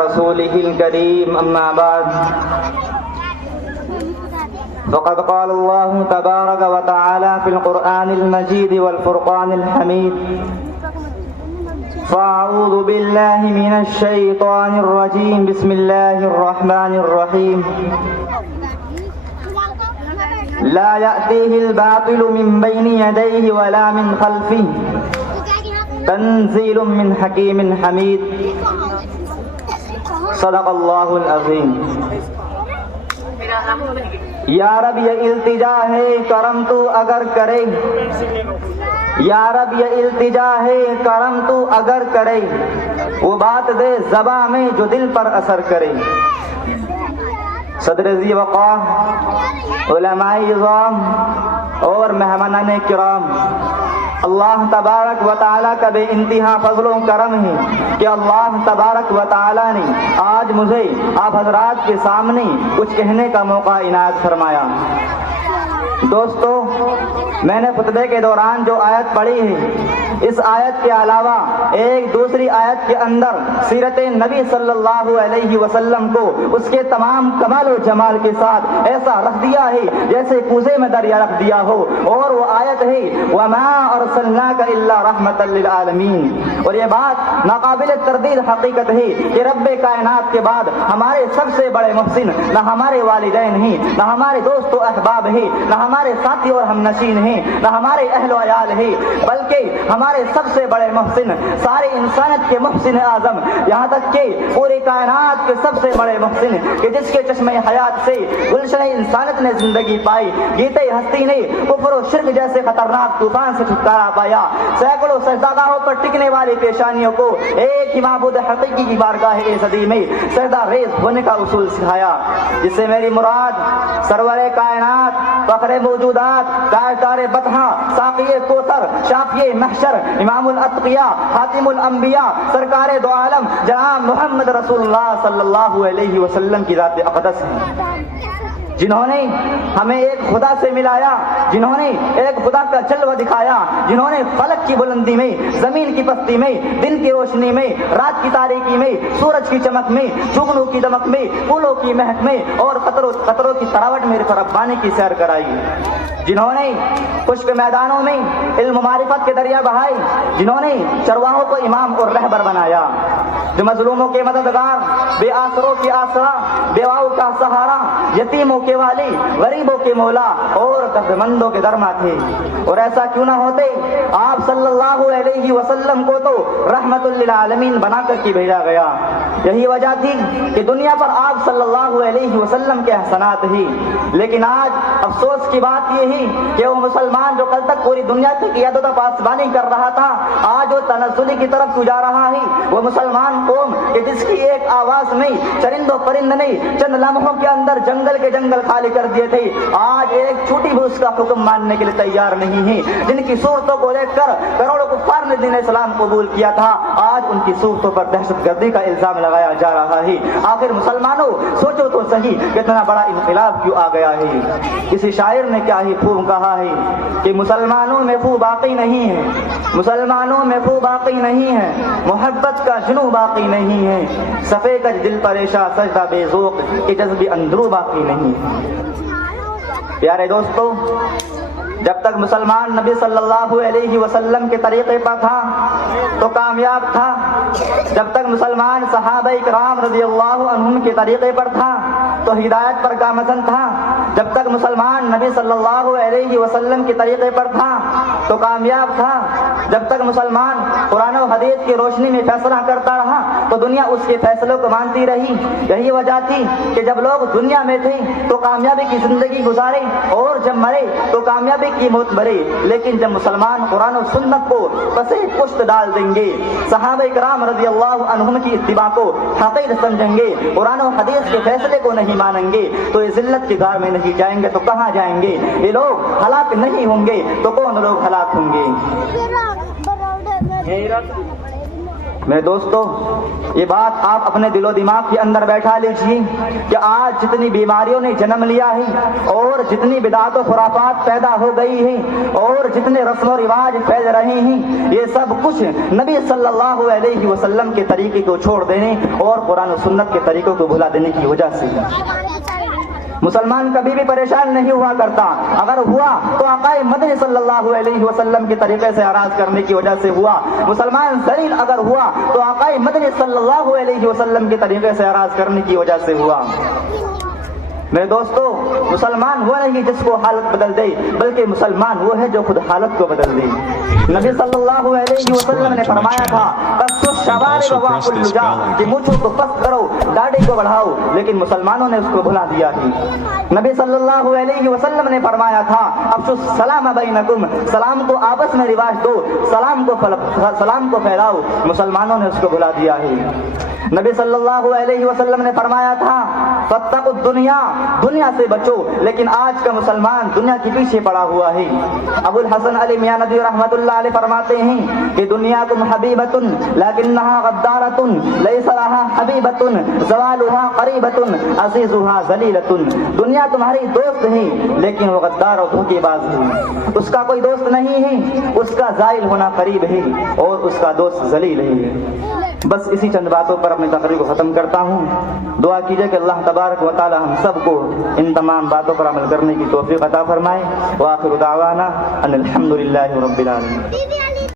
رسوله الكريم أما بعد فقد قال الله تبارك وتعالى في القرآن المجيد والفرقان الحميد فأعوذ بالله من الشيطان الرجيم بسم الله الرحمن الرحيم لا يأتيه الباطل من بين يديه ولا من خلفه تنزيل من حكيم حميد صدق اللہ العظیم۔ یا رب یہ التجا ہے کرم تو اگر کرے، یا رب یہ التجا ہے کرم تو اگر کرے، وہ بات دے زباں میں جو دل پر اثر کرے۔ صدر ذی وقار، علماء اعظام اور مہمانان کرام، اللہ تبارک و تعالیٰ کا بے انتہا فضل و کرم ہے کہ اللہ تبارک و تعالیٰ نے آج مجھے آپ حضرات کے سامنے کچھ کہنے کا موقع عنایت فرمایا۔ دوستو، میں نے خطبے کے دوران جو آیت پڑھی ہے، اس آیت کے علاوہ ایک دوسری آیت کے اندر سیرت نبی صلی اللہ علیہ وسلم کو اس کے تمام کمال و جمال کے ساتھ ایسا رکھ دیا ہے جیسے کوزے میں دریا رکھ دیا ہو، اور وہ آیت ہے وَمَا أَرْسَلْنَاكَ إِلَّا رَحْمَةً لِلْعَالَمِينَ۔ اور یہ بات ناقابل تردید حقیقت ہے کہ رب کائنات کے بعد ہمارے سب سے بڑے محسن نہ ہمارے والدین ہیں، نہ ہمارے دوست و احباب ہیں، نہ ہمارے ساتھی اور ہم نشین ہیں، نہ ہمارے اہل و عیال ہیں، بلکہ ہمارے سب سے بڑے محسن، سارے انسانیت کے محسن اعظم، یہاں تک کہ پوری کائنات کے سب سے بڑے محسن کہ جس کے چشمے حیات سے گلشن انسانیت نے زندگی پائی، جیتے ہستی نے کفر و شرک جیسے خطرناک طوفان سے چھٹکارا پایا، سینکڑوں سجداگاہوں پر ٹکنے والی پیشانیوں کو ایک ہی معبود حقیقی کی بارگاہ صدی میں سجدہ ریز ہونے کا اصول سکھایا، جس سے میری مراد سرور کائنات، فخر موجودات، تاجدار بطحاں، ساقی کوثر، شافی محشر، امام الاتقیاء، خاتم الانبیاء، سرکار دو عالم جناب محمد رسول اللہ صلی اللہ علیہ وسلم کی ذات اقدس ہے، جنہوں نے ہمیں ایک خدا سے ملایا، جنہوں نے ایک خدا کا جلوہ دکھایا، جنہوں نے فلک کی بلندی میں، زمین کی پستی میں، دن کی روشنی میں، رات کی تاریکی میں، سورج کی چمک میں، جگنوں کی دمک میں، پھولوں کی مہک میں اور قطروں کی تراوٹ میں ربانی کی سیر کرائی، جنہوں نے خشک میدانوں میں علم و معرفت کے دریا بہائے، جنہوں نے چرواہوں کو امام اور رہبر بنایا، جو مظلوموں کے مددگار، بے آسروں کے آسرا، بیواؤں کا سہارا، یتیموں کے والی، غریبوں کے مولا اور دردمندوں کے درما تھے۔ اور ایسا کیوں نہ ہوتے، آپ صلی اللہ علیہ وسلم کو تو رحمت للعالمین بنا کر کے بھیجا گیا، یہی وجہ تھی کہ دنیا پر آپ صلی اللہ علیہ وسلم کے احسانات ہی، لیکن آج افسوس کی بات یہ ہی کہ وہ مسلمان جو کل تک پوری دنیا کی قیادت و پاسبانی کر رہا تھا، آج وہ تنزلی کی طرف کو جا رہا ہے، وہ مسلمان قوم کہ جس کی ایک آواز میں چرند و پرند نے چند لمحوں کے اندر جنگل کے جنگل خالی کر دیے تھے، آج ایک چھوٹی بھی اس کا حکم ماننے کے لیے تیار نہیں ہے، جن کی صورتوں کو دیکھ کر کروڑوں کفار نے دین اسلام قبول کیا تھا، آج ان کی صورتوں پر دہشت گردی کا الزام لگایا جا رہا ہے۔ آخر مسلمانوں سوچو تو صحیح کتنا بڑا انقلاب کیوں آ گیا ہے۔ کسی شاعر نے کیا ہی خوب کہا ہے کہ مسلمانوں میں خو باقی نہیں ہے، مسلمانوں میں خو باقی نہیں ہے، محبت کا جنوں باقی نہیں ہے، صفے کا دل پریشاں سجدہ بے ذوق کہ جذب اندرو باقی نہیں ہے۔ پیارے دوستو، جب تک مسلمان نبی صلی اللہ علیہ وسلم کے طریقے پر تھا تو کامیاب تھا، جب تک مسلمان صحابہ کرام رضی اللہ عنہم کے طریقے پر تھا تو ہدایت پر گامزن تھا، جب تک مسلمان نبی صلی اللہ علیہ وسلم کے طریقے پر تھا تو کامیاب تھا، جب تک مسلمان قرآن و حدیث کی روشنی میں فیصلہ کرتا رہا تو دنیا اس کے فیصلوں کو مانتی رہی۔ یہی وجہ تھی کہ جب لوگ دنیا میں تھے تو کامیابی کی زندگی گزارے اور جب مرے تو کامیابی کی موت مرے، لیکن جب مسلمان قرآن و سنت کو پسے پشت ڈال دیں گے، صحابہ کرام رضی اللہ عنہم کی اتباع کو حقیر سمجھیں گے، قرآن و حدیث کے فیصلے کو نہیں مانیں گے تو یہ ذلت کی دار میں نہیں جائیں گے تو کہاں جائیں گے؟ یہ لوگ ہلاک نہیں ہوں گے تو کون لوگ ہلاک ہوں گے؟ میرے دوستو، یہ بات آپ اپنے دل و دماغ کے اندر بیٹھا لیجیے کہ آج جتنی بیماریوں نے جنم لیا ہے اور جتنی بدعات و خرافات پیدا ہو گئی ہیں اور جتنے رسم و رواج پھیل رہے ہیں، یہ سب کچھ نبی صلی اللہ علیہ وسلم کے طریقے کو چھوڑ دینے اور قرآن و سنت کے طریقوں کو بھلا دینے کی وجہ سے ہے۔ مسلمان کبھی بھی پریشان نہیں ہوا کرتا، اگر ہوا تو آقا مدنی صلی اللہ علیہ وسلم کے طریقے سے اعراض کرنے کی وجہ سے ہوا۔ مسلمان ذلیل اگر ہوا تو آقا مدنی صلی اللہ علیہ وسلم کے طریقے سے اعراض کرنے کی وجہ سے ہوا۔ میرے دوستو، مسلمان وہ نہیں جس کو حالت بدل دے، بلکہ مسلمان وہ ہے جو خود حالت کو بدل دے۔ نبی صلی اللہ علیہ وسلم نے فرمایا تھا کہ مونچھوں کو پست کرو، داڑھی کو بڑھاؤ، لیکن مسلمانوں نے اس کو بھلا دیا ہے۔ نبی صلی اللہ علیہ وسلم نے فرمایا تھا افشوا السلام بینکم، سلام کو آپس میں رواج دو، سلام کو پھیلاؤ، مسلمانوں نے اس کو بھلا دیا ہے۔ نبی صلی اللہ علیہ وسلم نے فرمایا تھا فاتقوا الدنیا، دنیا سے بچو، لیکن آج کا مسلمان دنیا کے پیچھے پڑا ہوا ہے۔ ابو الحسن علی میاں ندوی رحمۃ اللہ علیہ فرماتے ہیں کہ دنیاکم حبیبۃ لکنھا غدارۃ لیس لھا حبیبۃ زوالھا قریبۃ عزیزھا ذلیلۃ، دنیا تمہاری دوست ہے لیکن وہ غدار اور دھوکے باز ہے، اس کا کوئی دوست نہیں ہے، اس کا زائل ہونا قریب ہے اور اس کا دوست ذلیل ہے۔ بس اسی چند باتوں پر اپنی تقریر کو ختم کرتا ہوں۔ دعا کیجئے کہ اللہ تبارک و تعالی ہم سب کو ان تمام باتوں پر عمل کرنے کی توفیق عطا فرمائے۔ وآخر دعوانا ان الحمد للہ رب العالمین۔